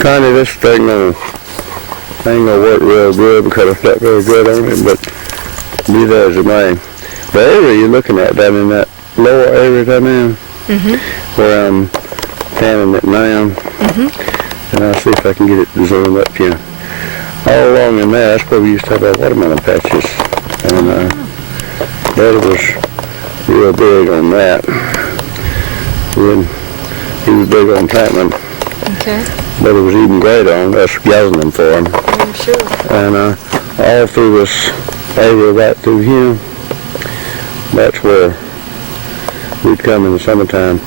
Connie, this thing ain't gonna work real good because it's not very good on it, but be that as it may. The area you're looking at down in that lower area down there, where I'm panning it now, and I'll see if I can get it to zoom up here. All along in there, that's where we used to have our watermelon patches, and Daddy was real big on that. He was big on planting them. Okay. But it was even greater on us gathering them for him. I'm sure. And all through this area right through here, that's where we'd come in the summertime.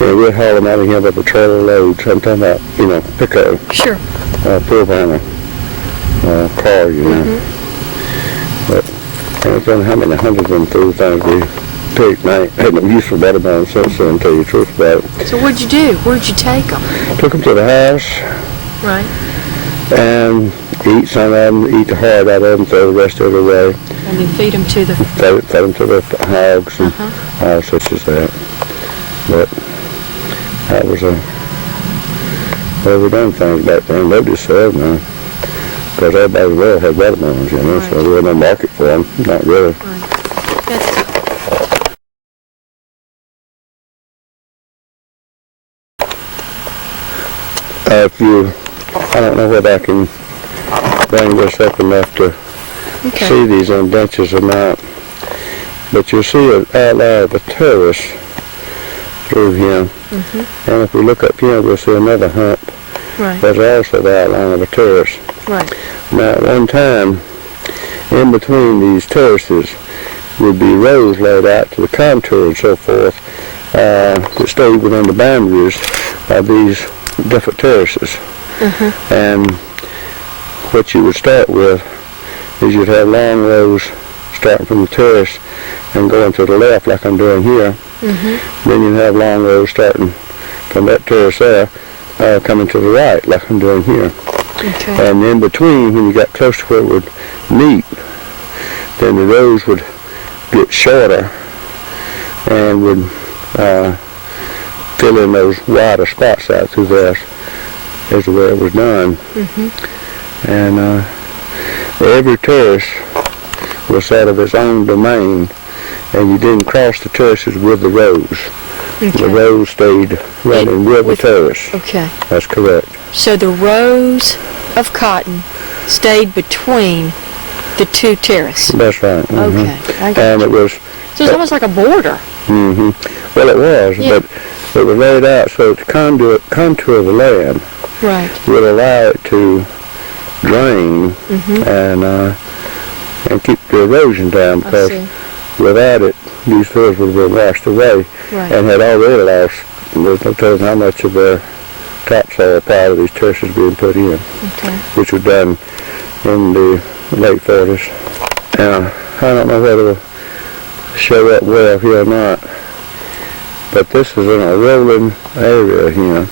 And we'd haul them out of here with a trailer loads. I'm talking about, pickup. Sure. Pull van car, But I don't know how many hundreds of them through things we picked. And I had no use for watermelon since then, to tell you the truth about it. So what'd you do? Where'd you take them? Took them to the house. Right. And eat some of them, eat the heart out of them, throw the rest of it away. And you feed them to the... Fed them to the hogs and all such as that. But that was well, we done things back then. They just said now. Because everybody really had watermelons, so there was no market for them. Not really. Right. I don't know whether I can bring this up enough to see these on benches or not, but you'll see an outline of a terrace through here, and if we look up here, we'll see another hump. Right. There's also the outline of a terrace. Right. Now, at one time, in between these terraces would be rows laid out to the contour and so forth that stayed within the boundaries of these different terraces. And what you would start with is you'd have long rows starting from the terrace and going to the left like I'm doing here. Then you'd have long rows starting from that terrace there coming to the right like I'm doing here. And in between, when you got close to where it would meet, then the rows would get shorter and would fill in those wider spots out through there is the way it was done. And every terrace was sort of its own domain, and you didn't cross the terraces with the rows. The rows stayed running with the terrace. Okay. That's correct. So the rows of cotton stayed between the two terraces. That's right. Okay. And it was... So it's almost like a border. Well, it was, but it was laid out so that the contour of the land would allow it to drain and keep the erosion down, because without it, these fields would have been washed away and had already lost, there's no telling how much of their topsoil part of these terraces being put in, which was done in the late 40s. Now, I don't know whether it'll show up well here or not, but this is in a rolling area here,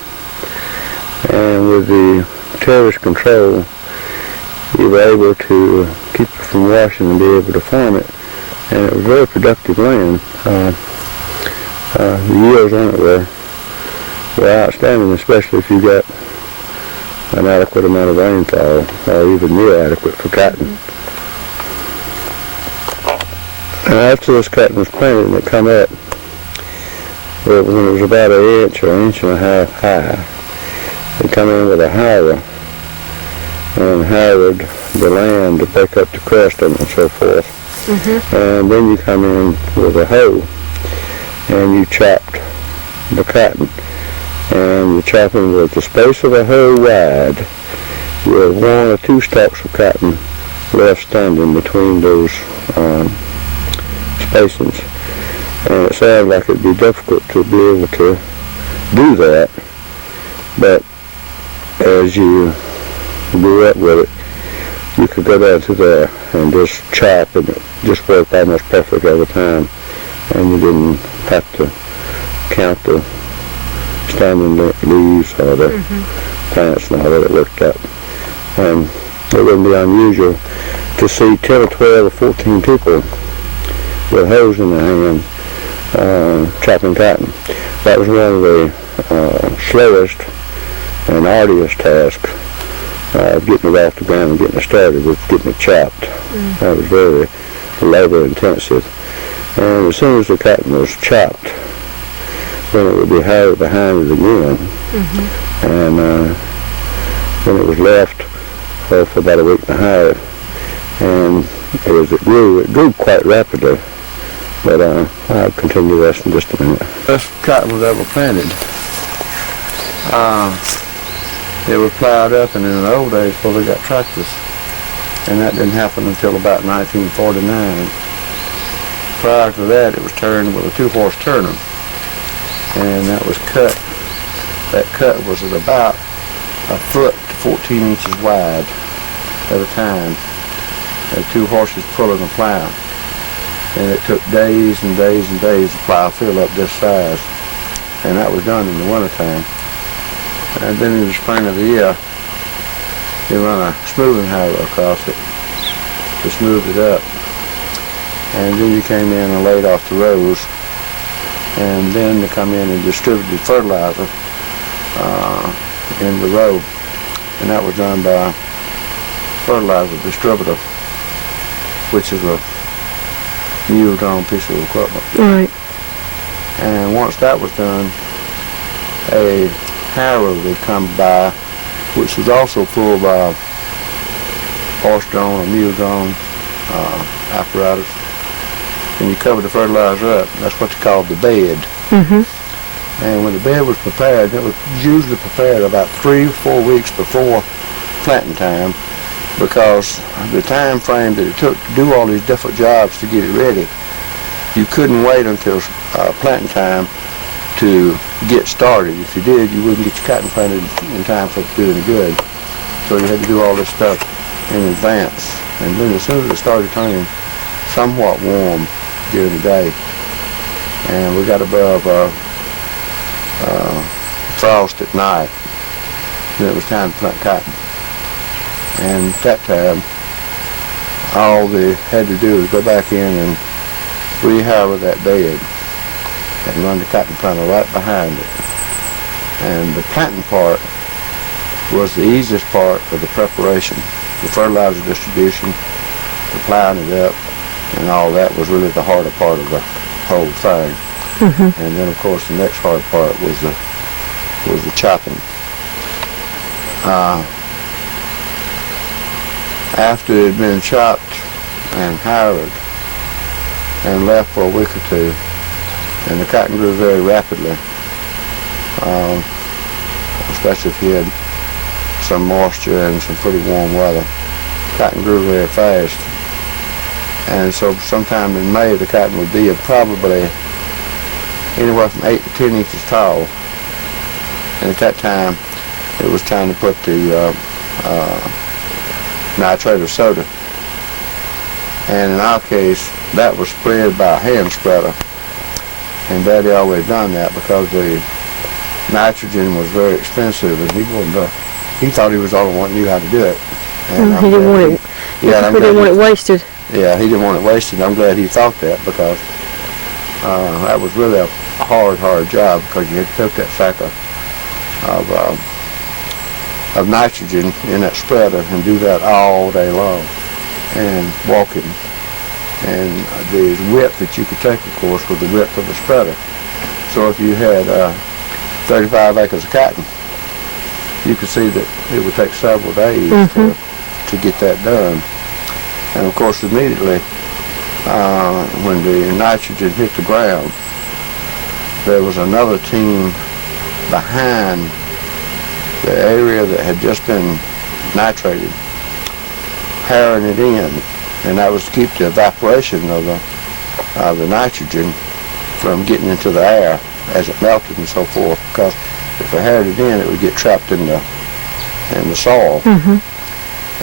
and with the terrace control, you were able to keep it from washing and be able to farm it, and it was very productive land. The yields on it were outstanding, especially if you got an adequate amount of rainfall, or even near adequate for cotton. And after this cotton was planted and it come up, when it was about an inch or an inch and a half high, they come in with a harrow and harrowed the land to break up the crust on it and so forth. And then you come in with a hoe and you chopped the cotton, and you're chopping with the space of a hoe wide with 1 or 2 stalks of cotton left standing between those spacings. And it sounds like it'd be difficult to be able to do that, but as you grew up with it, you could go down to there and just chop, and it just worked almost perfect every time, and you didn't have to count the standing leaves or the plants and all that it looked up. And it wouldn't be unusual to see 10 or 12 or 14 people with hoes in their hand chopping cotton. That was one of the slowest an arduous task, getting it off the ground and getting it started with getting it chopped. That was very labor intensive. And as soon as the cotton was chopped, then it would be hired behind it again. And then it was left for about a week and a half. And as it grew quite rapidly. But I'll continue this in just a minute. This cotton was ever planted. It was plowed up, and in the old days before they got tractors, and that didn't happen until about 1949. Prior to that, it was turned with a 2-horse turner, and that was cut. That cut was at about a foot to 14 inches wide at a time. Had 2 horses pulling the plow, and it took days and days and days to plow fill up this size, and that was done in the wintertime. And then in the spring of the year, you run a smoothing harrow across it to smooth it up. And then you came in and laid off the rows. And then they come in and distributed fertilizer in the row. And that was done by a fertilizer distributor, which is a mule-drawn piece of equipment. Right. And once that was done, a harrow would come by, which was also pulled by horse-drawn or mule-drawn apparatus. And you covered the fertilizer up. That's what they called the bed. And when the bed was prepared, it was usually prepared about 3 or 4 weeks before planting time, because the time frame that it took to do all these different jobs to get it ready, you couldn't wait until planting time to get started. If you did, you wouldn't get your cotton planted in time for it to do any good. So you had to do all this stuff in advance. And then as soon as it started turning somewhat warm during the day, and we got above frost at night, then it was time to plant cotton. And at that time, all they had to do was go back in and re-harrow that bed and run the cotton planter right behind it. And the planting part was the easiest part of the preparation. The fertilizer distribution, the plowing it up, and all that was really the harder part of the whole thing. And then, of course, the next hard part was the chopping. After it had been chopped and harrowed and left for a week or two, and the cotton grew very rapidly, especially if you had some moisture and some pretty warm weather. Cotton grew very fast, and so sometime in May the cotton would be probably anywhere from 8 to 10 inches tall, and at that time it was time to put the nitrate of soda, and in our case that was spread by a hand spreader. And Daddy always done that because the nitrogen was very expensive, and he thought he was the only one that knew how to do it. And he didn't want it. He didn't want it wasted. Yeah, he didn't want it wasted. I'm glad he thought that, because that was really a hard job, because you had to cook that sack of nitrogen in that spreader and do that all day long, and walking. And the width that you could take, of course, was the width of the spreader. So if you had 35 acres of cotton, you could see that it would take several days to get that done. And of course, immediately when the nitrogen hit the ground, there was another team behind the area that had just been nitrated, harrowing it in. And that was to keep the evaporation of the nitrogen from getting into the air as it melted and so forth. Because if it harrowed it in, it would get trapped in the soil.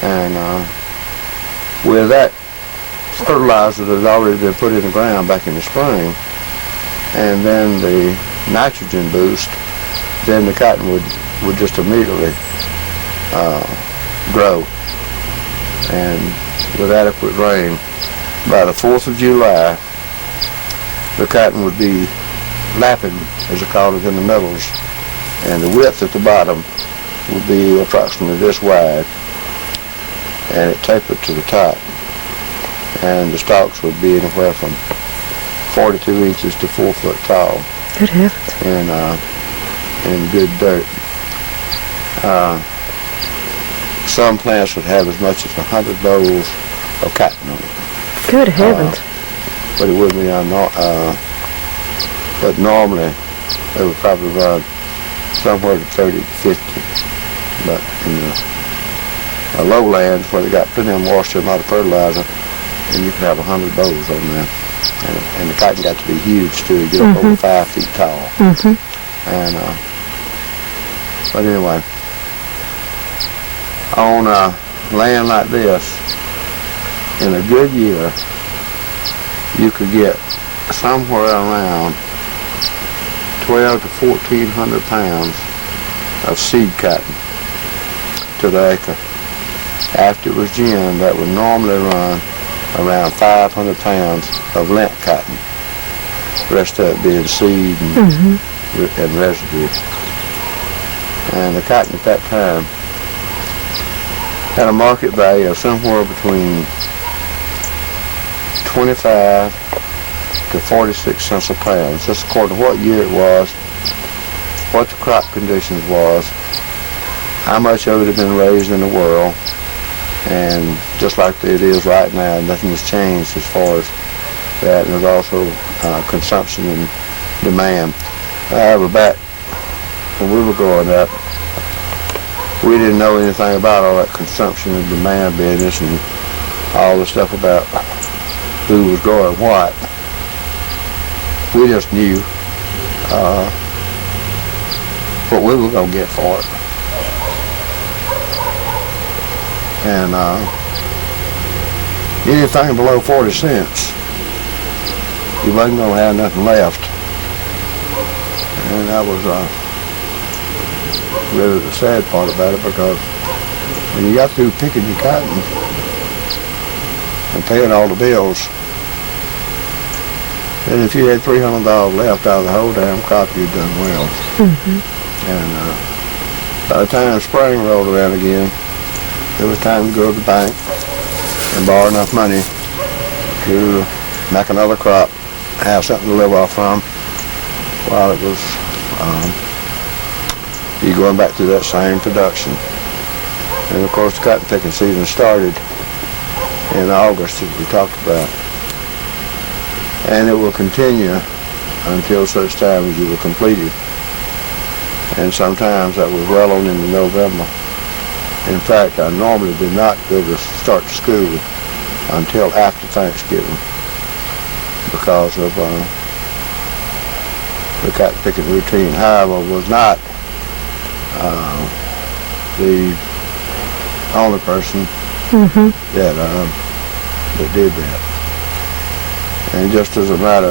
And with that fertilizer that had already been put in the ground back in the spring, and then the nitrogen boost, then the cotton would just immediately grow. And with adequate rain, by the 4th of July, the cotton would be lapping, as they call it, in the middles, and the width at the bottom would be approximately this wide, and it tapered to the top. And the stalks would be anywhere from 42 inches to 4 foot tall. Good heavens. In good dirt. Some plants would have as much as 100 bowls of cotton on it. Good heavens. But it would be but normally it would probably run somewhere to 30 to 50. But in the lowlands where they got plenty of moisture and a lot of fertilizer, and you could have 100 bowls on there. And the cotton got to be huge too. You get up over 5 feet tall. And but anyway, on land like this, in a good year, you could get somewhere around 12 to 1,400 pounds of seed cotton to the acre. After it was gin, that would normally run around 500 pounds of lint cotton. The rest of it being seed and residue. And the cotton at that time had a market value of somewhere between 25 to 46 cents a pound, just according to what year it was, what the crop conditions was, how much of it had been raised in the world, and just like it is right now, nothing has changed as far as that, and there's also consumption and demand. However, back when we were growing up, we didn't know anything about all that consumption and demand business and all the stuff about who was growing what. We just knew what we were going to get for it. And anything below 40 cents, you wasn't going to have nothing left. And that was really the sad part about it, because when you got through picking your cotton and paying all the bills, and if you had $300 left out of the whole damn crop, you'd done well. And by the time spring rolled around again, it was time to go to the bank and borrow enough money to make another crop, have something to live off from, while it was you going back through that same production. And of course the cotton picking season started in August, as we talked about. And it will continue until such time as you were completed. And sometimes that was well on into November. In fact, I normally did not go to start school until after Thanksgiving because of the cotton picking routine. However, was not the only person that did that. And just as a matter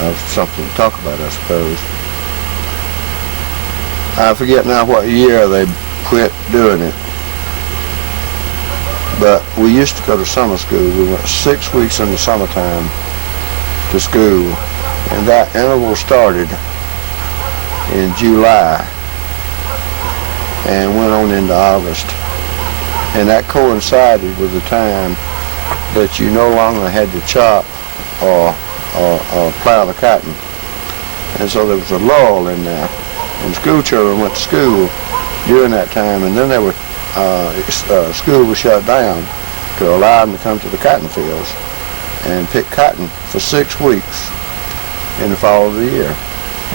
of something to talk about, I suppose. I forget now what year they quit doing it. But we used to go to summer school. We went 6 weeks in the summertime to school. And that interval started in July and went on into August. And that coincided with the time that you no longer had to chop or plow the cotton. And so there was a lull in there. And school children went to school during that time, and then they were, school was shut down to allow them to come to the cotton fields and pick cotton for 6 weeks in the fall of the year.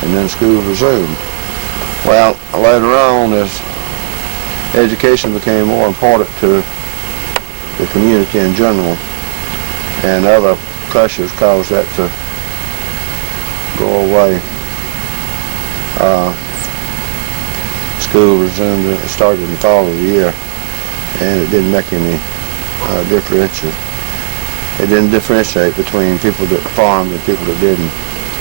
And then school resumed. Well, later on, as education became more important to the community in general, and other pressures caused that to go away, school resumed. It started in the fall of the year, and it didn't make any differentiate. It didn't differentiate between people that farmed and people that didn't.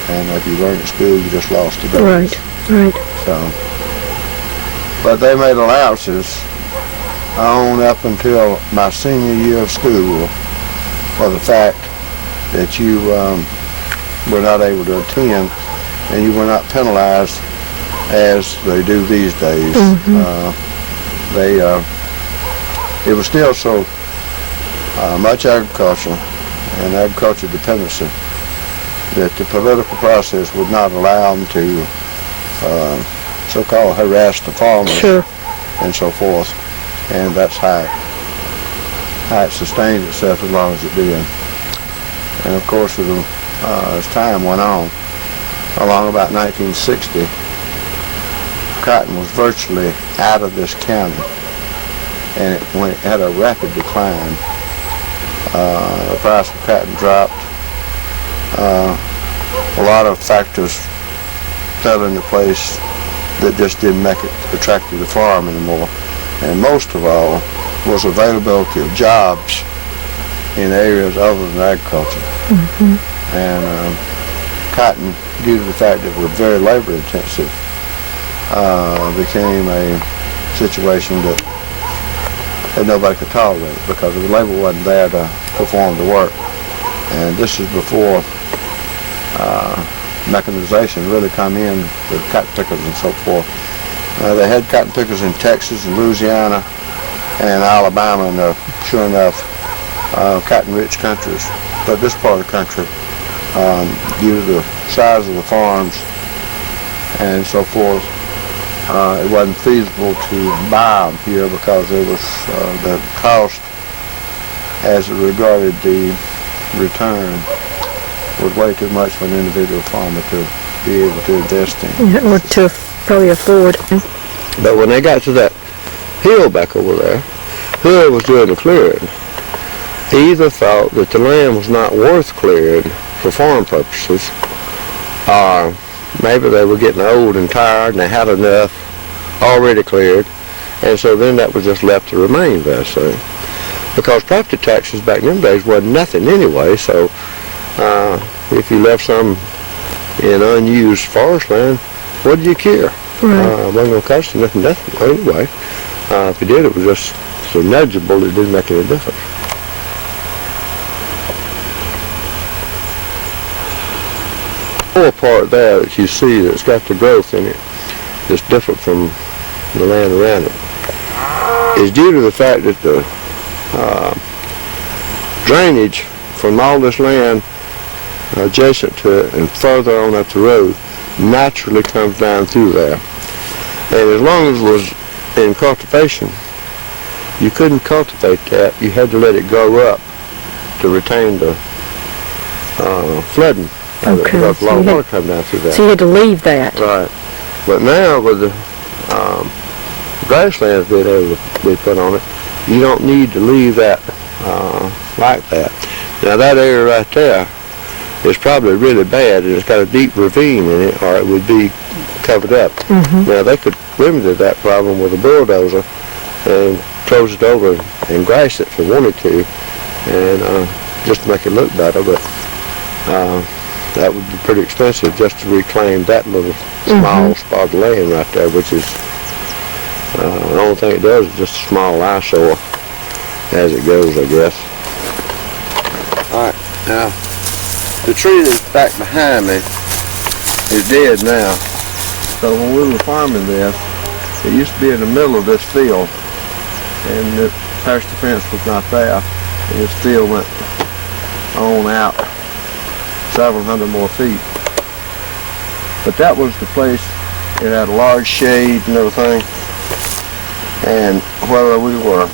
And if you weren't at school, you just lost the days. Right. So, but they made allowances on up until my senior year of school for the fact that you were not able to attend, and you were not penalized as they do these days. It was still so much agriculture and agriculture dependency that the political process would not allow them to so-called harass the farmers and so forth. And that's how it sustained itself as long as it did. And of course, as time went on, along about 1960, cotton was virtually out of this county, and it had a rapid decline. The price of cotton dropped. A lot of factors fell into place that just didn't make it attractive to farm anymore. And most of all was availability of jobs in areas other than agriculture. And cotton, due to the fact that it was very labor intensive, became a situation that nobody could tolerate because the labor wasn't there to perform the work. And this is before mechanization really come in with cotton pickers and so forth. They had cotton pickers in Texas and Louisiana and Alabama, and sure enough, cotton-rich countries. But this part of the country, due to the size of the farms and so forth, it wasn't feasible to buy them here because it was the cost as it regarded the return was way too much for an individual farmer to be able to invest in. Or to probably afford. But when they got to that hill back over there, whoever was doing the clearing either thought that the land was not worth clearing for farm purposes, or maybe they were getting old and tired and they had enough already cleared, and so then that was just left to remain there. So, because property taxes back in them days wasn't nothing anyway, so if you left some in unused forest land, what did you care? It wasn't going to cost you nothing anyway. If you did, it was just so negligible it didn't make any difference. The whole part there that you see that's got the growth in it that's different from the land around it is due to the fact that the drainage from all this land adjacent to it and further on up the road naturally comes down through there. And as long as it was in cultivation, you couldn't cultivate that. You had to let it grow up to retain the flooding. Okay. Because a lot of water come down through that. So you had to leave that. Right. But now with the grasslands being able to be put on it, you don't need to leave that like that. Now that area right there is probably really bad, and it's got a deep ravine in it, or it would be covered up. Now they could remedy that problem with a bulldozer and close it over and grass it if they wanted to, and just to make it look better, but that would be pretty expensive just to reclaim that little small spot of land right there, which is the only thing it does is just a small eyesore as it goes, I guess. All right, now the tree that's back behind me is dead now. So when we were farming this, it used to be in the middle of this field, and the pasture fence was not there, and this field went on out several hundred more feet. But that was the place. It had a large shade and everything, and whether we were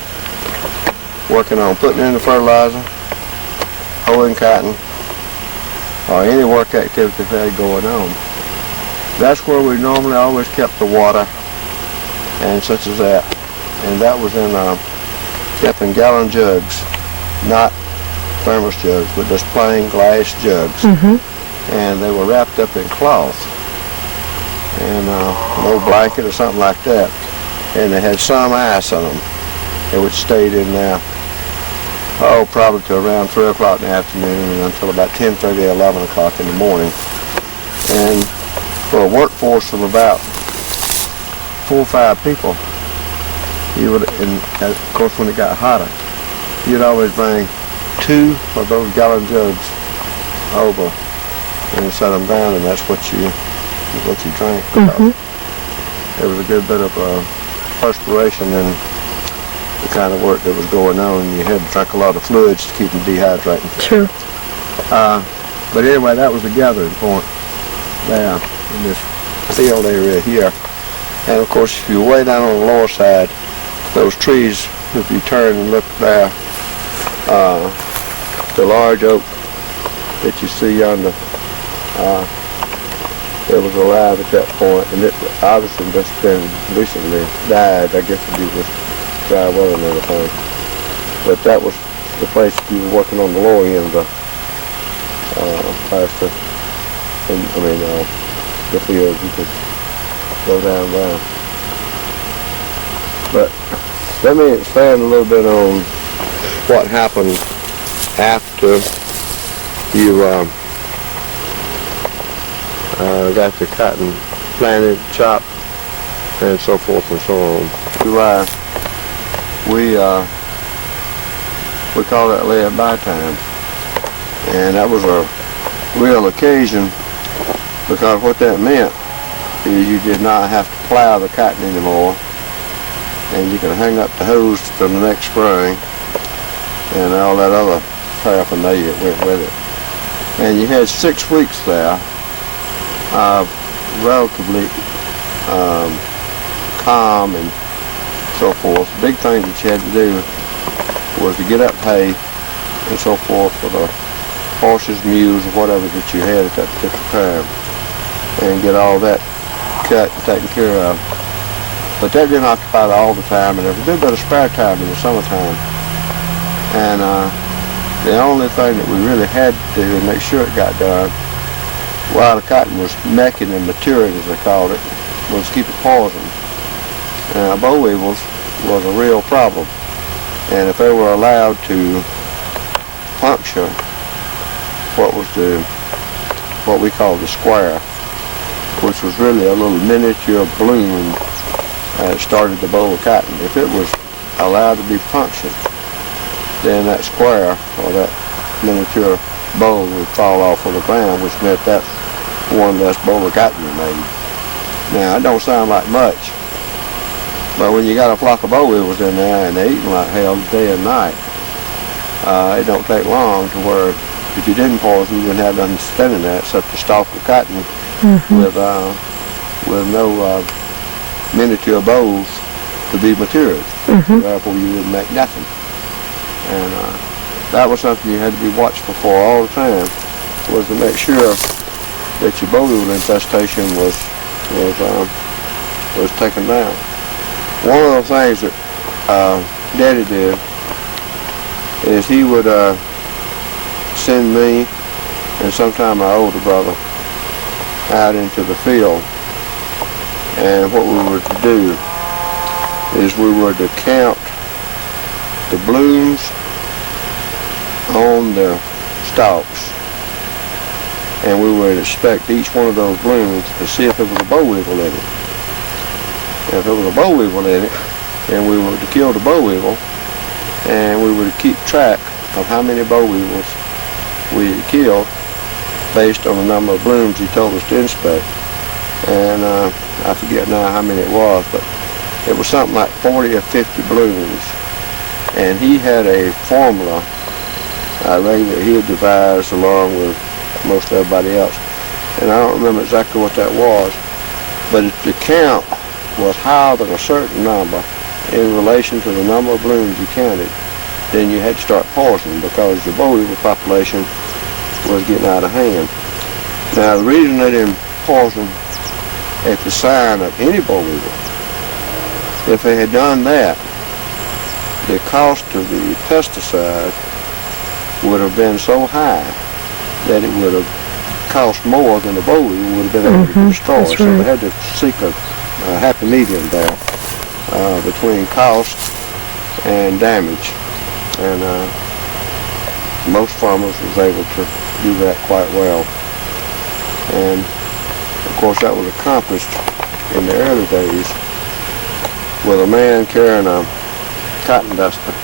working on putting in the fertilizer, hoeing cotton, or any work activity they had going on, that's where we normally always kept the water and such as that. And that was kept in gallon jugs, not thermos jugs, but just plain glass jugs. And they were wrapped up in cloth and no blanket or something like that. And they had some ice on them, which stayed in there, probably to around 3 o'clock in the afternoon and until about 10:30 or 11 o'clock in the morning. And for a workforce of about 4 or 5 people, you would, and of course when it got hotter, you'd always bring 2 of those gallon jugs over and set them down, and that's what you drank. there was a good bit of perspiration and the kind of work that was going on. You had to drink a lot of fluids to keep them dehydrating. True. But anyway, that was the gathering point there in this field area here. And of course, if you're way down on the lower side, those trees, if you turn and look there, the large oak that you see yonder, it was alive at that point, and it obviously just been recently died. I guess it'd be just dry weather and everything. But that was the place if you were working on the lower end of the pasture. The field, you could go down there. But let me expand a little bit on what happened after you got your cotton planted, chopped, and so forth and so on. July, we call that lay-by time, and that was a real occasion because what that meant is you did not have to plow the cotton anymore, and you could hang up the hose till the next spring and all that other paraphernalia that went with it. And you had 6 weeks there of relatively calm and so forth. The big thing that you had to do was to get up hay and so forth for the horses, mules, or whatever that you had at that particular time, and get all that cut and taken care of. But that didn't occupy all the time, and there was a good bit of spare time in the summertime. And the only thing that we really had to do and make sure it got done while the cotton was necking and maturing, as they called it, was keep it poisoned. Boll weevils was a real problem, and if they were allowed to puncture what we call the square, which was really a little miniature bloom that started the boll of cotton. If it was allowed to be punctured, then that square or that miniature boll would fall off on the ground, which meant that's one less boll of cotton you made. Now, it don't sound like much, but when you got a flock of boll weevils in there and they're eating like hell day and night, it don't take long to where if you didn't poison, you wouldn't have nothing standing there except a stalk of cotton with no miniature bolls to be matured. Therefore, you wouldn't make nothing. And that was something you had to be watchful for all the time, was to make sure that your boll weevil infestation was taken down. One of the things that Daddy did is he would send me and sometime my older brother out into the field, and what we were to do is we were to count the blooms on the stalks, and we would inspect each one of those blooms to see if there was a boll weevil in it. And if there was a boll weevil in it, then we were to kill the boll weevil, and we were to keep track of how many boll weevils we had killed based on the number of blooms he told us to inspect. And I forget now how many it was, but it was something like 40 or 50 blooms. And he had a formula, I reckon, that he had devised along with most everybody else. And I don't remember exactly what that was, but if the count was higher than a certain number in relation to the number of blooms you counted, then you had to start poisoning because your boll weevil population was getting out of hand. Now, the reason they didn't poison at the sign of any boll weevil, if they had done that, the cost of the pesticide would have been so high that it would have cost more than the boll weevil would have been able to destroy. Right. So they had to seek a happy medium there between cost and damage. And most farmers was able to do that quite well. And of course that was accomplished in the early days with a man carrying a cotton duster,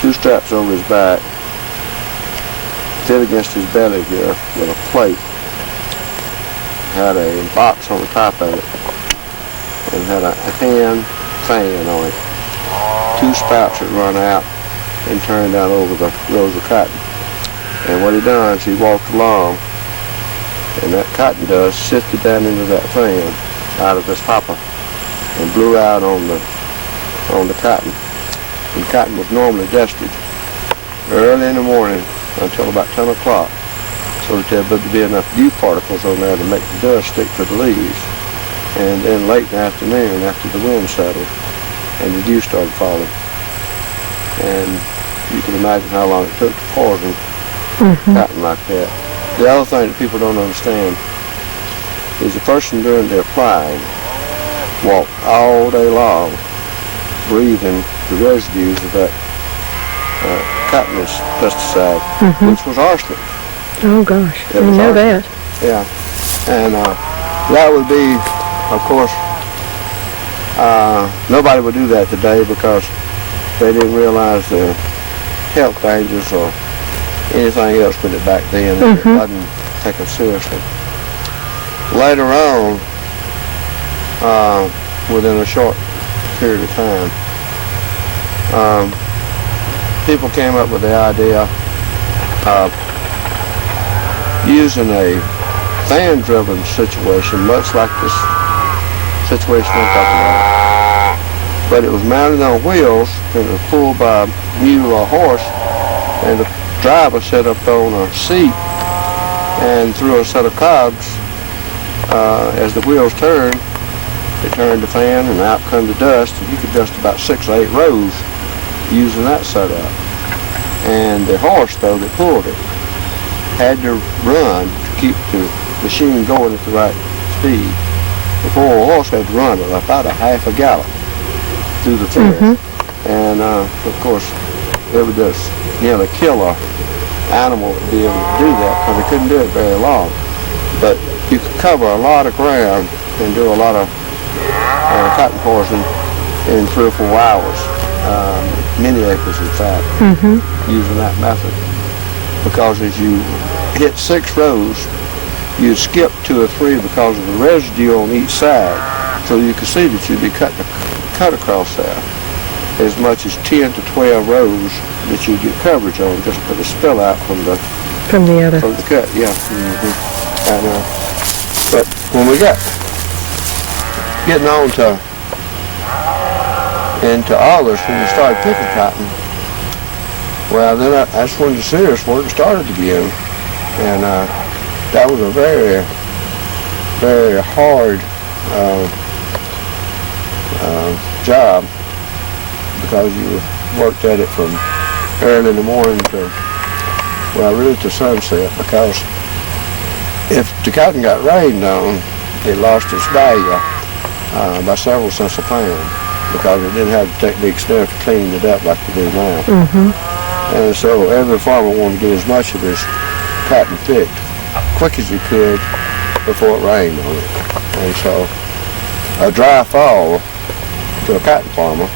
2 straps over his back, fit against his belly here with a plate, had a box on the top of it, and had a hand fan on it. 2 spouts that run out and turned down over the rows of cotton. And what he done is he walked along, and that cotton dust sifted down into that fan out of this hopper and blew out on the cotton. And cotton was normally dusted early in the morning until about 10 o'clock, so that there would be enough dew particles on there to make the dust stick to the leaves. And then late in the afternoon, after the wind settled and the dew started falling, and you can imagine how long it took to poison cotton like that. The other thing that people don't understand is the person doing their plying walked all day long breathing the residues of that cottonless pesticide, which was arsenic. Oh gosh, I didn't know that. Yeah, and that would be, of course, nobody would do that today because they didn't realize the health dangers or anything else with it back then. It wasn't taken seriously. Later on, within a short period of time, people came up with the idea of using a fan-driven situation, much like this situation I'm talking about. But it was mounted on wheels, and it was pulled by a mule or horse, and the driver sat up on a seat, and through a set of cogs, as the wheels turned, it turned the fan, and out come the dust, and you could dust about 6 or 8 rows using that setup. And the horse, though, that pulled it, had to run to keep the machine going at the right speed. The poor horse had to run at about a half a gallop through the field. And, of course, it would just nearly kill an animal to be able to do that because they couldn't do it very long. But you could cover a lot of ground and do a lot of cotton poisoning in 3 or 4 hours. Many acres, in fact, using that method. Because as you hit 6 rows, you'd skip 2 or 3 because of the residue on each side. So you could see that you'd be cut across there as much as 10 to 12 rows that you'd get coverage on just for the spill out from the cut. Yeah. And, but when we got getting on to into August, when we started picking cotton, well, then that's when the serious work started again. And that was a very, very hard job because you worked at it from early in the morning to, well, really to sunset, because if the cotton got rained on, it lost its value by several cents a pound because it didn't have the techniques there to clean it up like they do now. And so every farmer wanted to get as much of his cotton picked quick as he could before it rained on it. And so a dry fall to a cotton farmer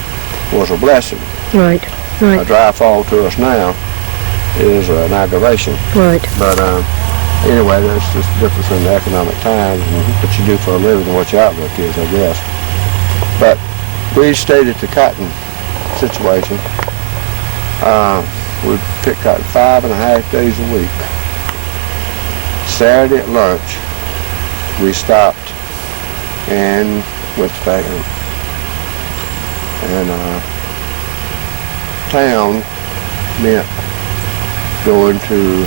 was a blessing. Right. A dry fall to us now is an aggravation. Right. But anyway, that's just the difference in the economic times and what you do for a living and what your outlook is, I guess. But we stayed at the cotton situation. We picked cotton 5.5 days a week. Saturday at lunch, we stopped and went to town. And town meant going to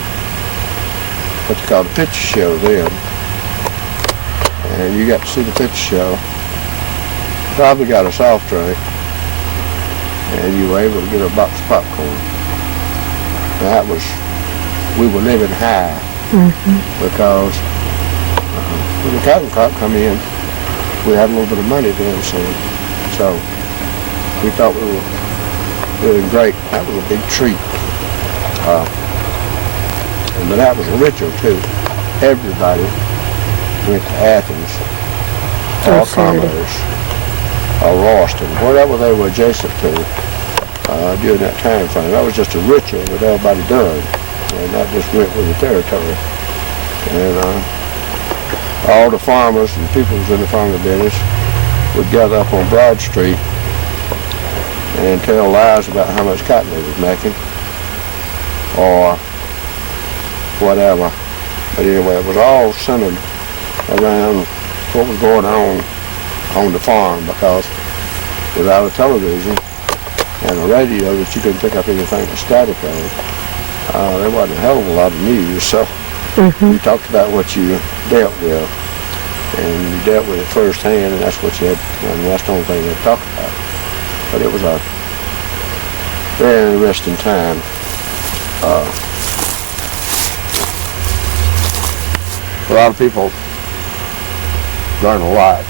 what they call the picture show then. And you got to see the picture show. Probably got a soft drink. And you were able to get a box of popcorn. That was, we were living high. Because when the cotton crop come in, we had a little bit of money then, so we thought we were doing great. That was a big treat. But that was a ritual too. Everybody went to Athens, or Commerce, or Ralston, whatever they were adjacent to during that time frame. That was just a ritual that everybody done, and that just went with the territory. And all the farmers and people who was in the farming business would gather up on Broad Street and tell lies about how much cotton they was making or whatever. But anyway, it was all centered around what was going on the farm, because without a television and a radio that you couldn't pick up anything but static on, there wasn't a hell of a lot of news. So you talked about what you dealt with, and you dealt with it firsthand, and that's what you had, and that's the only thing they talked about. But it was a very interesting time. A lot of people learn a lot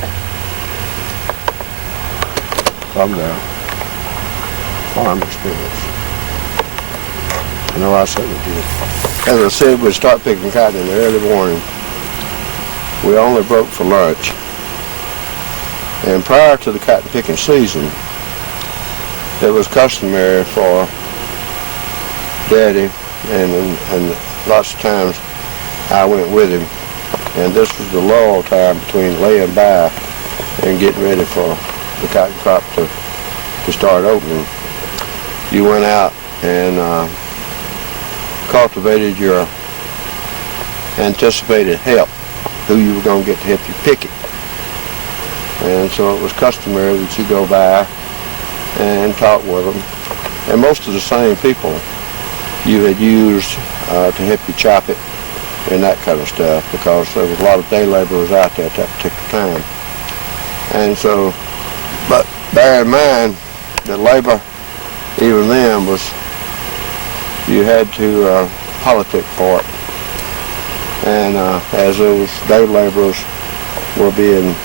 from their farm experience. I know I certainly did. As I said, we'd start picking cotton in the early morning. We only broke for lunch. And prior to the cotton picking season, it was customary for Daddy, and lots of times I went with him. And this was the lull time between laying by and getting ready for the cotton crop to start opening. You went out and cultivated your anticipated help, who you were going to get to help you pick it. And so it was customary that you go by and talk with them. And most of the same people you had used to help you chop it and that kind of stuff, because there was a lot of day laborers out there at that particular time. And so, but bear in mind that labor, even then, was, you had to politic for it. And as those day laborers were being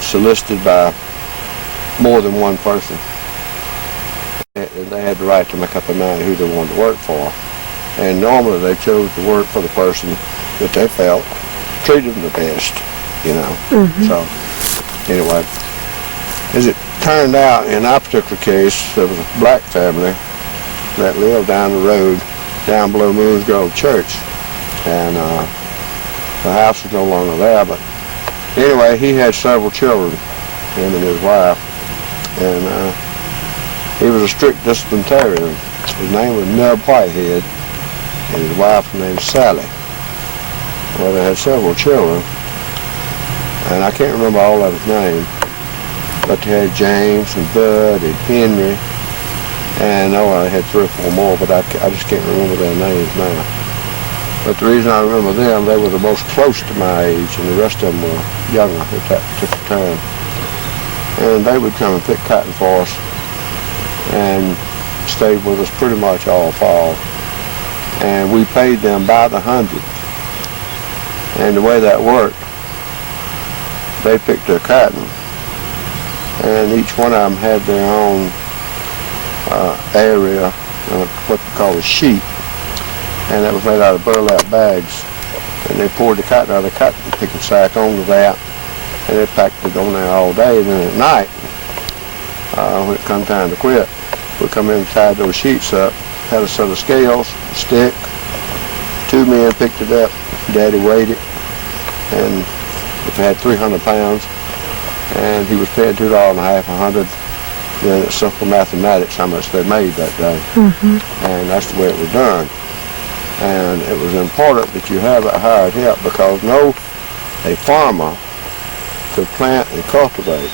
solicited by more than one person, and they had the right to make up their mind who they wanted to work for. And normally they chose to work for the person that they felt treated them the best, you know. So anyway, as it turned out, in our particular case, there was a black family that lived down the road, down below Minish Growing Church, and the house was no longer there. But anyway, he had several children, him and his wife, and he was a strict disciplinarian. His name was Nub Whitehead, and his wife was named Sally. Well, they had several children, and I can't remember all of his names, but they had James and Bud and Henry, and I had 3 or 4 more, but I just can't remember their names now. But the reason I remember them, they were the most close to my age, and the rest of them were younger at that particular time. And they would come and pick cotton for us and stayed with us pretty much all fall. And we paid them by the hundred. And the way that worked, they picked their cotton, and each one of them had their own area, what they call a sheet, and that was made out of burlap bags. And they poured the cotton out of the cotton picking sack onto that, and they packed it on there all day. And then at night, when it come time to quit, we'd come in and tie those sheets up, had a set of scales, a stick, 2 men picked it up, Daddy weighed it, and if it had 300 pounds, and he was paying $2.50 a hundred, then it's simple mathematics how much they made that day. And that's the way it was done. And it was important that you have that hired help, because a farmer could plant and cultivate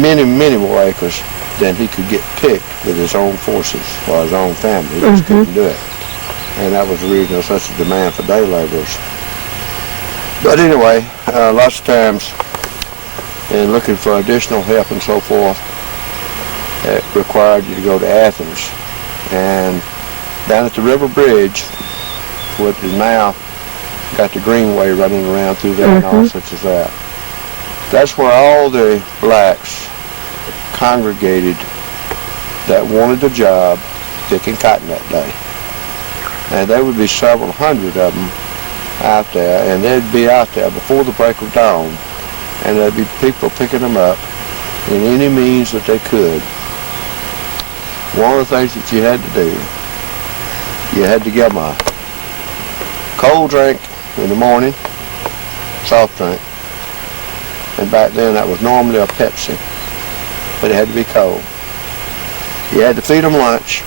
many, many more acres than he could get picked with his own forces or his own family. He just couldn't do it. And that was the reason there was such a demand for day laborers. But anyway, lots of times in looking for additional help and so forth, it required you to go to Athens. And down at the river bridge, which is now got the greenway running around through there and all such as that, that's where all the blacks congregated that wanted a job picking cotton that day. And there would be several hundred of them out there, and they'd be out there before the break of dawn, and there'd be people picking them up in any means that they could. One of the things that you had to do, you had to give them a cold drink in the morning, soft drink. And back then that was normally a Pepsi, but it had to be cold. You had to feed them lunch,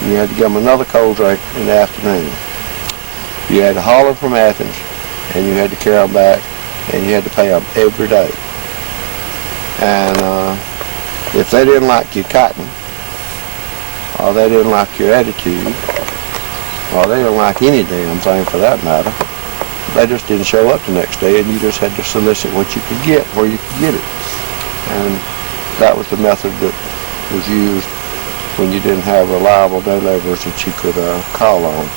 and you had to give them another cold drink in the afternoon. You had to haul them from Athens, and you had to carry them back, and you had to pay them every day. And if they didn't like your cotton, or they didn't like your attitude, or they didn't like any damn thing for that matter, they just didn't show up the next day, and you just had to solicit what you could get, where you could get it. And that was the method that was used when you didn't have reliable day laborers that you could call on.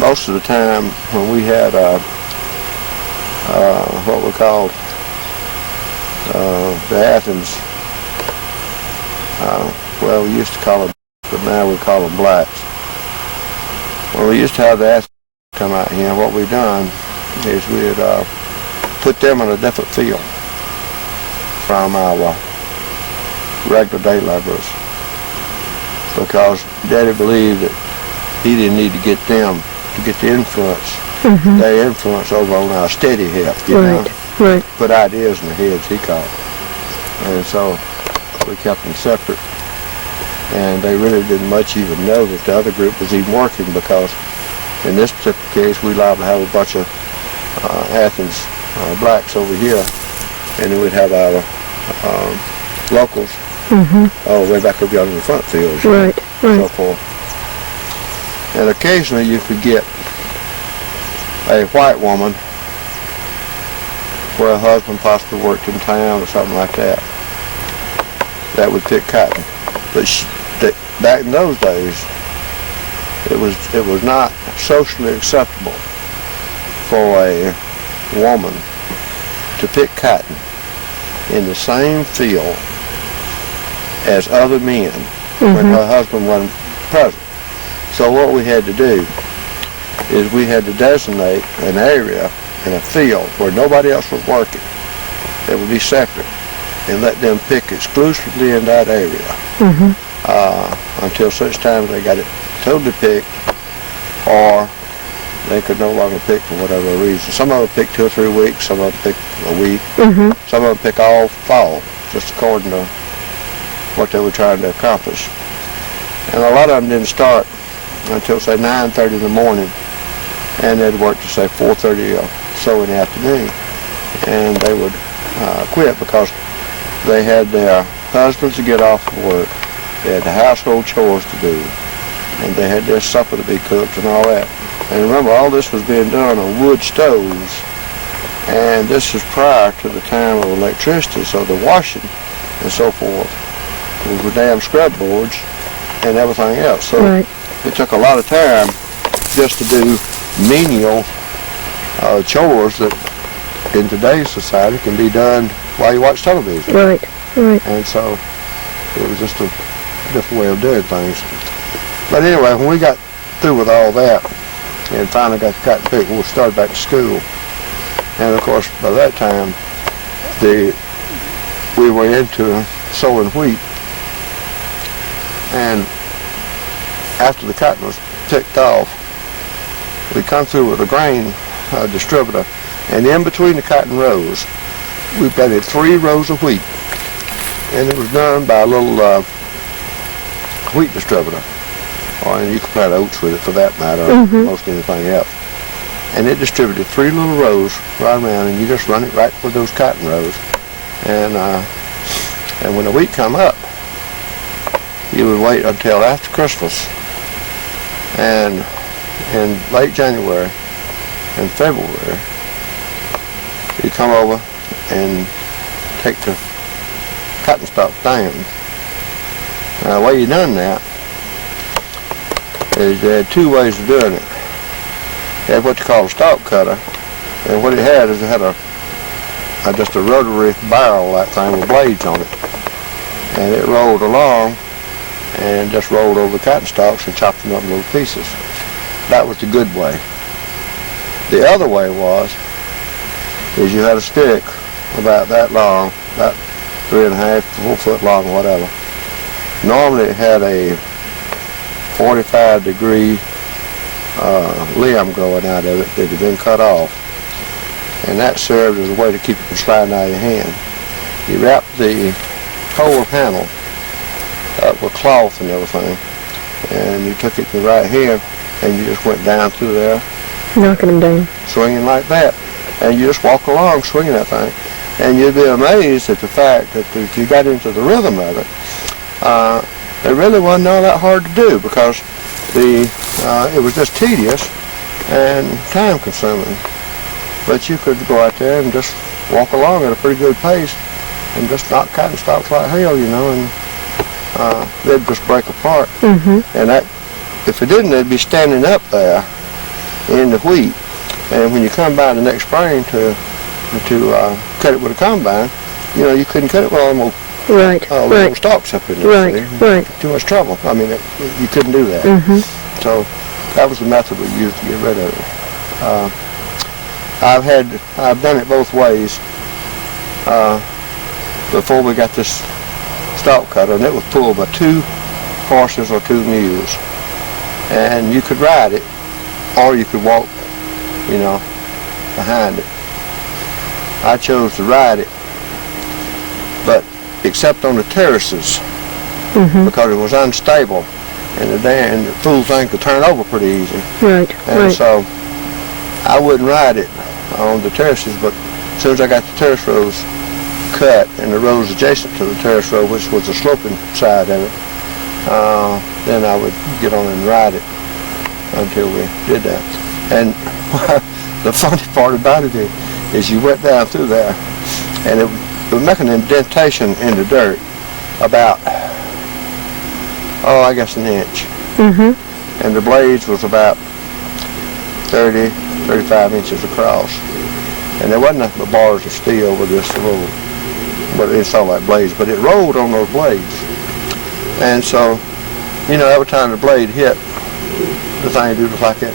Most of the time when we had what we called the Athens, well, we used to call them, but now we call them blacks. When we used to have the Athens come out here, what we done is we'd put them in a different field from our regular day laborers, because Daddy believed that he didn't need to get them to get the influence, their influence over on our steady health, you know? Right. Put ideas in their heads, he called. And so we kept them separate. And they really didn't much even know that the other group was even working, because in this particular case, we allowed to have a bunch of Athens blacks over here, and then we'd have our locals way back over yonder in the front fields, and so forth. And occasionally you could get a white woman where a husband possibly worked in town or something like that, that would pick cotton. But back in those days, it was not socially acceptable for a woman to pick cotton in the same field as other men when her husband wasn't present. So what we had to do is we had to designate an area in a field where nobody else was working that would be separate, and let them pick exclusively in that area until such time as they got it totally picked, or they could no longer pick for whatever reason. Some of them picked 2 or 3 weeks, some of them picked a week, some of them pick all fall, just according to what they were trying to accomplish. And a lot of them didn't start until, say, 9:30 in the morning, and they'd work to, say, 4:30 or so in the afternoon. And they would quit because they had their husbands to get off of work, they had the household chores to do, and they had their supper to be cooked and all that. And remember, all this was being done on wood stoves, and this is prior to the time of electricity, so the washing and so forth was the damn scrub boards and everything else. So it took a lot of time just to do menial chores that in today's society can be done while you watch television. And so it was just a different way of doing things. But anyway, when we got through with all that and finally got the cotton picked, we started back to school. And of course, by that time, we were into sowing wheat. And after the cotton was picked off, we come through with a grain distributor, and in between the cotton rows, we planted 3 rows of wheat, and it was done by a little wheat distributor, or you could plant oats with it for that matter, or most anything else. And it distributed 3 little rows right around, and you just run it right for those cotton rows. And when the wheat come up, you would wait until after Christmas, and in late January and February, you come over and take the cotton stalk down. Now, the way you done that is there had 2 ways of doing it. It had what you call a stalk cutter, and what it had is it had just a rotary barrel, that thing with blades on it, and it rolled along and just rolled over the cotton stalks and chopped them up in little pieces. That was the good way. The other way is you had a stick about that long, about 3.5, 4 foot long, whatever. Normally it had a 45-degree limb growing out of it that had been cut off. And that served as a way to keep it from sliding out of your hand. You wrapped the whole handle up with cloth and everything, and you took it in the right hand, and you just went down through there, knocking them down, swinging like that, and you just walk along swinging that thing, and you'd be amazed at the fact that if you got into the rhythm of it, it really wasn't all that hard to do, because it was just tedious and time consuming. But you could go out there and just walk along at a pretty good pace and just knock cotton stalks like hell, and they'd just break apart. And that, if it didn't, they'd be standing up there in the wheat. And when you come by the next spring to cut it with a combine, you couldn't cut it with all them little stalks up in there. Too much trouble. I mean, you couldn't do that. So that was the method we used to get rid of it. I've done it both ways. Before we got this stalk cutter, and it was pulled by 2 horses or 2 mules, and you could ride it, or you could walk, behind it. I chose to ride it, but except on the terraces, because it was unstable, and the fool thing could turn over pretty easy. So I wouldn't ride it on the terraces, but as soon as I got the terrace rows cut and the rows adjacent to the terrace road, which was the sloping side of it, then I would get on and ride it until we did that. And the funny part about it is you went down through there, and it would make an indentation in the dirt about, I guess an inch. And the blades was about 30, 35 inches across. And there wasn't nothing but bars of steel with this little, but it's all like blades, but it rolled on those blades. And so, every time the blade hit, the thing would do just like that.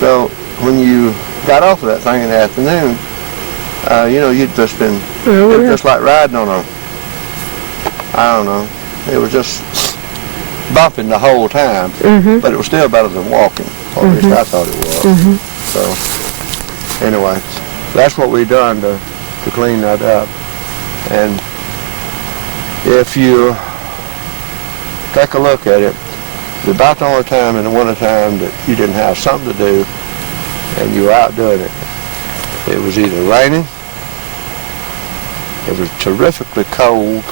So when you got off of that thing in the afternoon, you'd just been, it was just like riding on I don't know, it was just bumping the whole time, but it was still better than walking, or at least I thought it was. So anyway, that's what we done to clean that up. And if you take a look at it, about the only time in the wintertime that you didn't have something to do and you were out doing it, it was either raining, it was terrifically cold,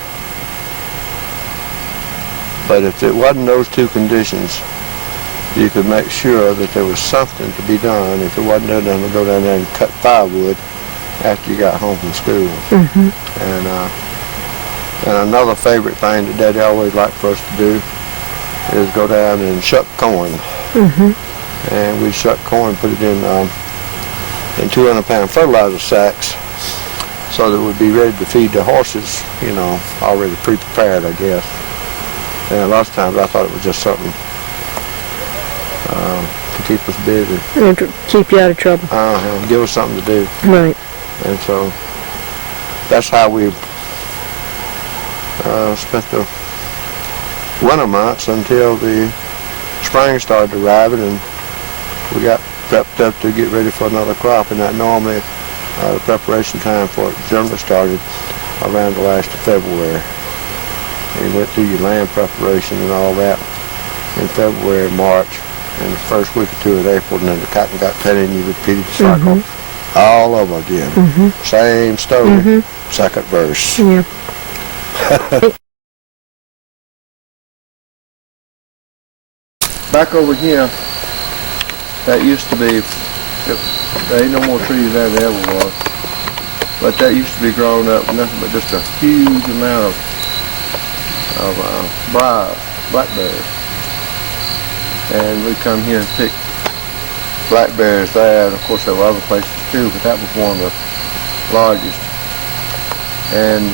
but if it wasn't those 2 conditions, you could make sure that there was something to be done. If it wasn't done, to go down there and cut firewood after you got home from school. And another favorite thing that Daddy always liked for us to do is go down and shuck corn. And we shuck corn, put it in 200-pound fertilizer sacks, so that it would be ready to feed the horses, already pre-prepared, I guess. And a lot of times I thought it was just something to keep us busy. And to keep you out of trouble. Give us something to do. Right. And so that's how we spent the winter months until the spring started arriving, and we got prepped up to get ready for another crop. And that normally the preparation time for it generally started around the last of February. You went through your land preparation and all that in February, March, and the first week or 2 of April, and then the cotton got cut in, you repeated the cycle all over again. Same story, second verse. Yeah. Back over here, that used to be, there ain't no more trees there than ever was, but that used to be grown up nothing but just a huge amount of blackberries. And we'd come here and pick blackberries there, and of course there were other places too, but that was one of the largest. And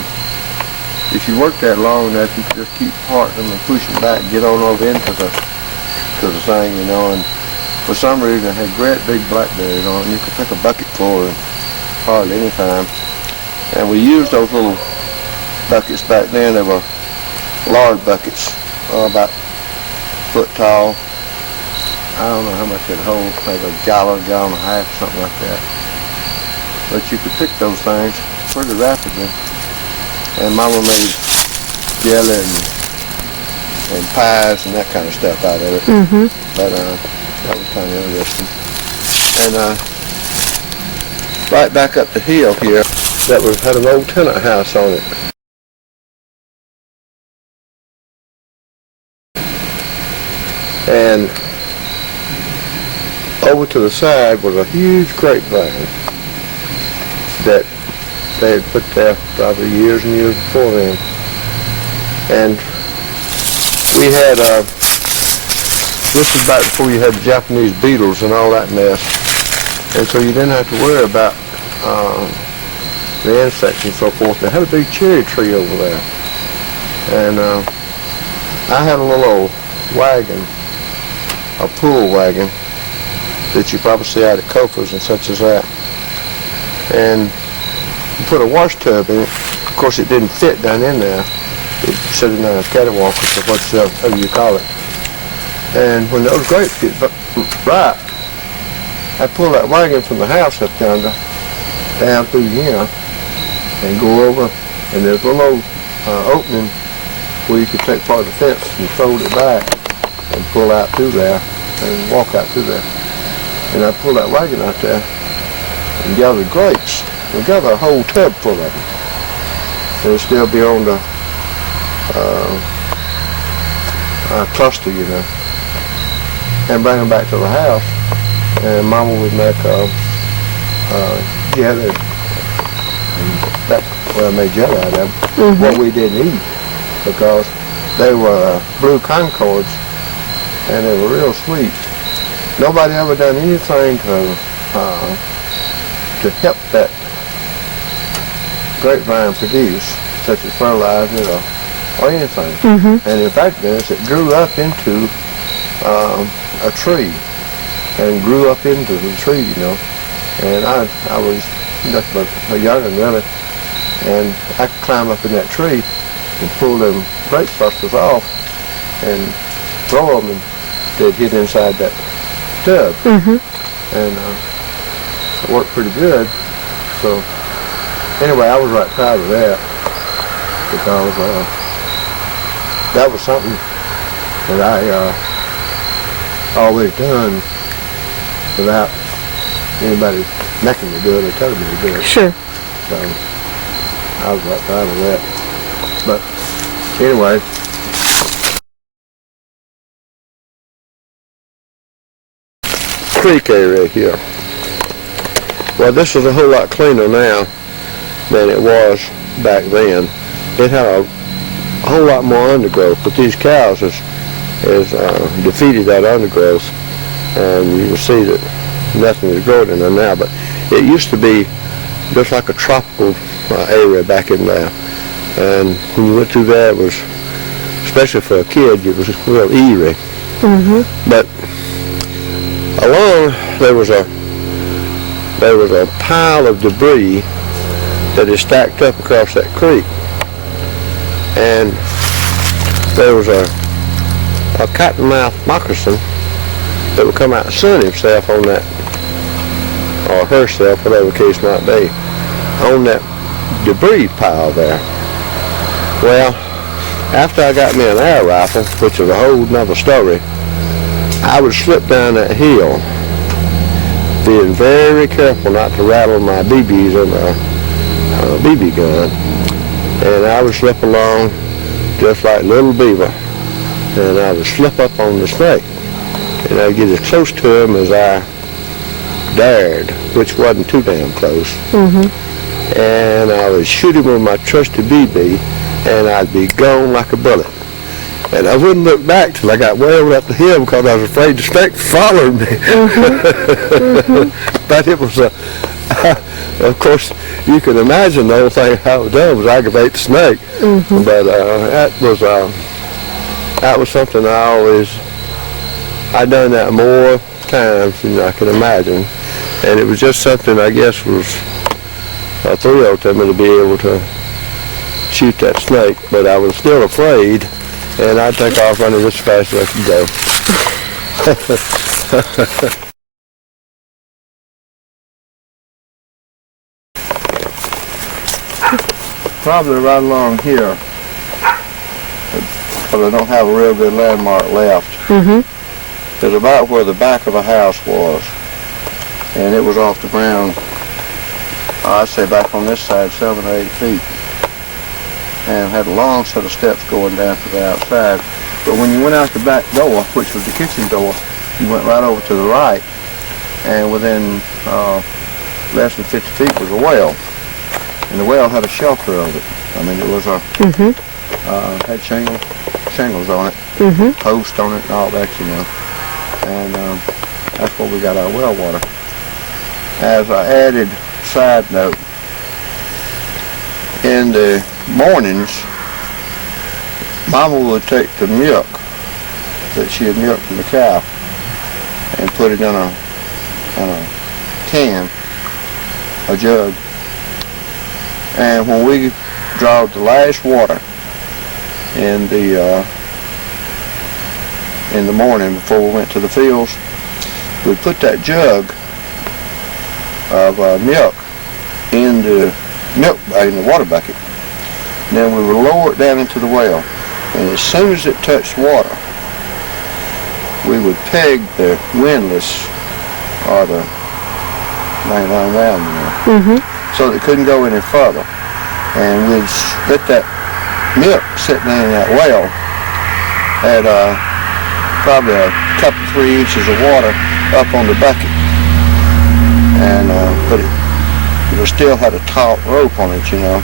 if you worked that long enough, you could just keep parting them and pushing back and get on over into the thing, and for some reason it had great big blackberries on it, and you could take a bucket full in hardly any time. And we used those little buckets back then. They were large buckets, about a foot tall, I don't know how much it holds, maybe a gallon and a half, something like that. But you could pick those things pretty rapidly. And Mama made jelly and pies and that kind of stuff out of it. Mm-hmm. But that was kind of interesting. And right back up the hill here, that had an old tenant house on it. And over to the side was a huge grapevine that they had put there probably years and years before then. And we had, this was back before you had the Japanese beetles and all that mess. And so you didn't have to worry about the insects and so forth. They had a big cherry tree over there. And I had a little old wagon, a pull wagon, that you probably see out at Kofa's and such as that. And you put a wash tub in it. Of course, it didn't fit down in there. It sitting down a catwalk or whatever you call it. And when those grapes get ripe, I pull that wagon from the house up yonder, down through here, and go over, and there's a little opening where you can take part of the fence and fold it back and pull out through there and walk out through there. And I pull that wagon out there and gather grapes. We gather a whole tub full of them. It'll still be on the cluster, you know, and bring them back to the house. And Mama would make jelly. That's what I made jelly out of them. Mm-hmm. What we didn't eat, because they were blue concords and they were real sweet. Nobody ever done anything to help that grapevine produce, such as fertilizer or anything. Mm-hmm. And in fact, it grew up into a tree, and grew up into the tree, you know. And I was just about a young'un really, and I could climb up in that tree and pull them grape clusters off and throw them, and they'd hit inside that tub. Mm-hmm. And it worked pretty good. So anyway, I was right proud of that, because that was something that I always done without anybody making me do it or telling me to do it. Sure. So I was right proud of that. But anyway, creek area here. Well, this is a whole lot cleaner now than it was back then. It had a whole lot more undergrowth, but these cows has defeated that undergrowth, and you can see that nothing is growing in there now. But it used to be just like a tropical area back in there, and when you went through there, it was, especially for a kid, it was real eerie. Mm-hmm. But along there was a pile of debris that is stacked up across that creek, and there was a cottonmouth moccasin that would come out and sun himself on that, or herself, whatever the case might be, on that debris pile there. Well, after I got me an air rifle, which is a whole nother story, I would slip down that hill, being very careful not to rattle my BBs on the BB gun, and I would slip along just like Little Beaver, and I would slip up on the snake, and I'd get as close to him as I dared, which wasn't too damn close. Mm-hmm. And I would shoot him with my trusty BB, and I'd be gone like a bullet. And I wouldn't look back till I got way over up the hill, because I was afraid the snake followed me. Mm-hmm. Mm-hmm. But it was of course, you can imagine the whole thing how it was done was aggravate the snake. Mm-hmm. But that was something I done that more times than I can imagine. And it was just something, I guess, was a thrill to me to be able to shoot that snake. But I was still afraid, and I'd take off running as fast as I could go. Probably right along here, but I don't have a real good landmark left. Is about where the back of a house was, and it was off the ground. I'd say back on this side, 7 or 8 feet, and had a long set of steps going down to the outside. But when you went out the back door, which was the kitchen door, you went right over to the right, and within less than 50 feet was a well. And the well had a shelter of it. I mean, it was a, had shingles on it, post on it and all that, you know. And that's where we got our well water. As I added side note, in the mornings, Mama would take the milk that she had milked from the cow and put it in a can, a jug. And when we drawed the last water in the morning before we went to the fields, we'd put that jug of milk in the water bucket. And then we would lower it down into the well. And as soon as it touched water, we would peg the windlass or the laying around, you know, so that it couldn't go any further. And we'd let that milk sitting in that well at probably a couple, 3 inches of water up on the bucket. And but it still had a taut rope on it, you know.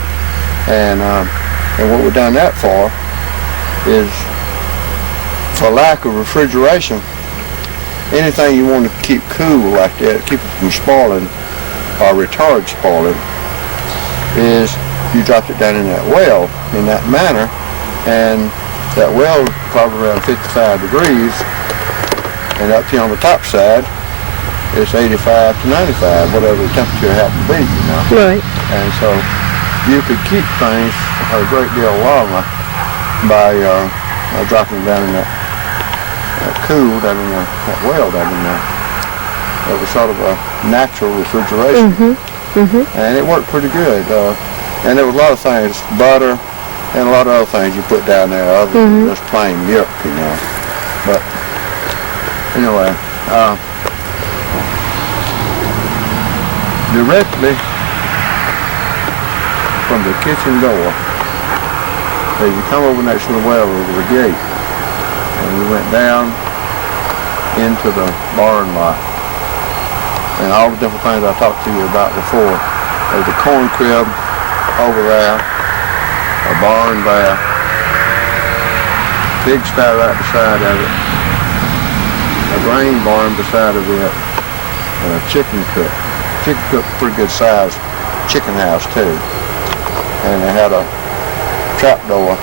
And what we've done that for is, for lack of refrigeration, anything you want to keep cool like that, keep it from spoiling or retard spoiling, is you dropped it down in that well in that manner, and that well is probably around 55 degrees, and up here on the top side it's 85 to 95, whatever the temperature happened to be, you know. Right. And so you could keep things a great deal longer by dropping them down in that cool down in that well down in there. It was sort of a natural refrigeration, and it worked pretty good. And there was a lot of things, butter, and a lot of other things you put down there other than just plain milk, you know. But anyway, directly from the kitchen door, as you come over next to the well, there was a gate, and we went down into the barn lot, and all the different things I talked to you about before. There's a corn crib over there, a barn there, pigsty right beside of it, a grain barn beside of it, and a chicken coop. Chicken coop, pretty good size chicken house too. And they had a trap door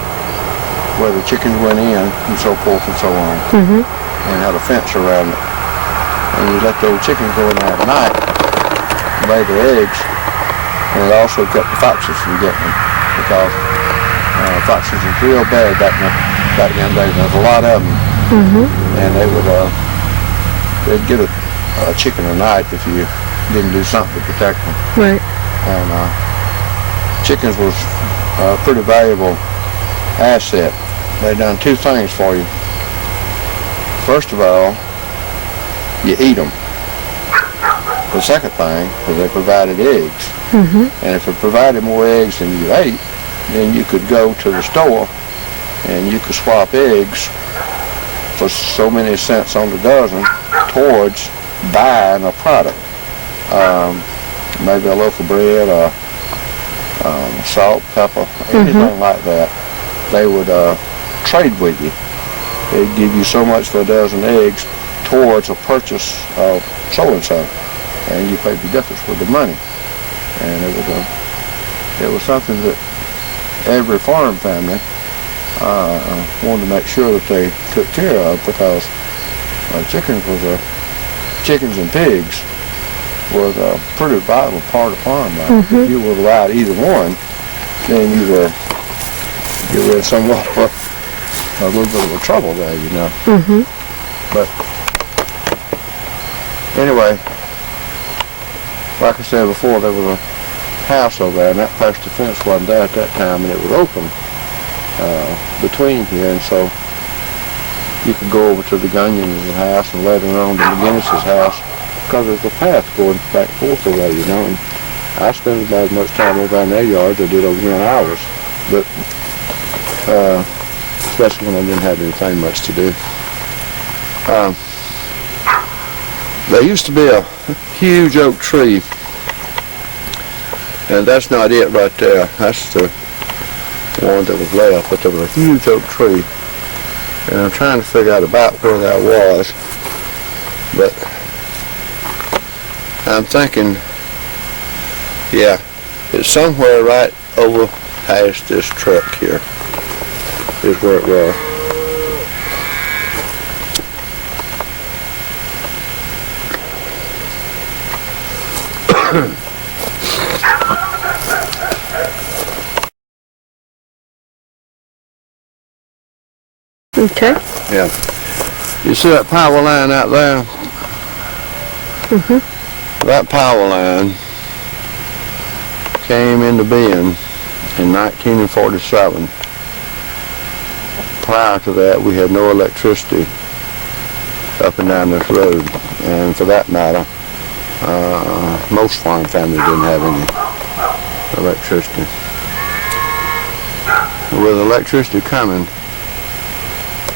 where the chickens went in and so forth and so on. And had a fence around it. And you let those chickens go in there at night and lay their eggs. And it also kept the foxes from getting them, because foxes was real bad back in them days. There was a lot of them. And they'd get a chicken a night if you didn't do something to protect them. Right. And chickens was a pretty valuable asset. They done two things for you. First of all, you eat them. The second thing is they provided eggs. And if it provided more eggs than you ate, then you could go to the store and you could swap eggs for so many cents on the dozen towards buying a product. Maybe a loaf of bread or salt, pepper, anything like that. They would trade with you. They'd give you so much for a dozen eggs towards a purchase of so-and-so, and you paid the difference with the money. And it was something that every farm family wanted to make sure that they took care of, because chickens and pigs was a pretty vital part of farm life. If you were without either one, then you were in somewhat of a little bit of a trouble there, you know. But anyway, like I said before, there was a house over there, and that past the fence wasn't there at that time, and it was open between here, and so you could go over to the Gunyon's house and later on to McGinnis's house, because there's a path going back and forth away, you know. And I spent about as much time over in their yards as I did over here in ours, but especially when I didn't have anything much to do. There used to be a huge oak tree, and that's not it right there. That's the one that was left, but there was a huge oak tree, and I'm trying to figure out about where that was, but I'm thinking, yeah, it's somewhere right over past this truck here is where it was. Okay. Yeah. You see that power line out there? Mm-hmm. That power line came into being in 1947. Prior to that, we had no electricity up and down this road, and for that matter, most farm families didn't have any electricity. With electricity coming,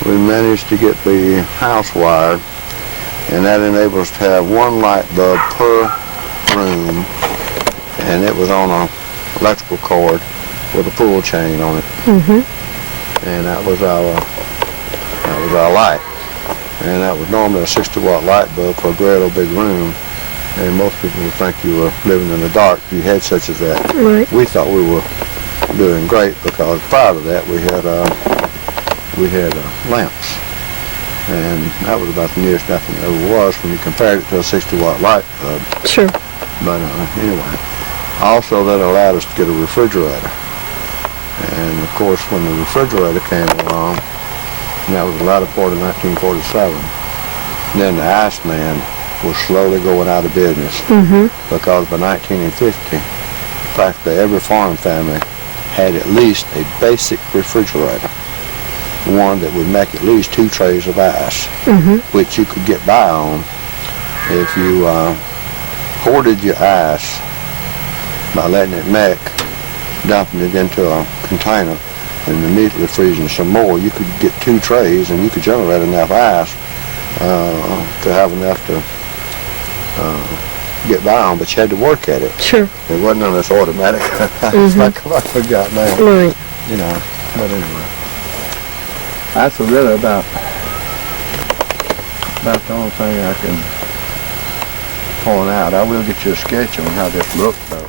we managed to get the house wired, and that enabled us to have one light bulb per room, and it was on an electrical cord with a pull chain on it. Mm-hmm. And that was our light. And that was normally a 60-watt light bulb for a great old big room, and most people would think you were living in the dark if you had such as that. Right. We thought we were doing great because prior to that we had lamps, and that was about the nearest nothing there ever was when you compared it to a 60-watt light bulb. Sure. But anyway, also that allowed us to get a refrigerator, and of course when the refrigerator came along, and that was the latter part of 1947, then the Iceman was slowly going out of business. Mm-hmm. Because by 1950, practically every farm family had at least a basic refrigerator, one that would make at least 2 trays of ice, mm-hmm. which you could get by on if you hoarded your ice by letting it melt, dumping it into a container, and immediately freezing some more. You could get 2 trays, and you could generate enough ice to have enough to get by on, but you had to work at it. Sure. It wasn't none of this automatic. It's Mm-hmm. like we got now. Right. You know, but anyway. That's really about the only thing I can point out. I will get you a sketch on how this looks though.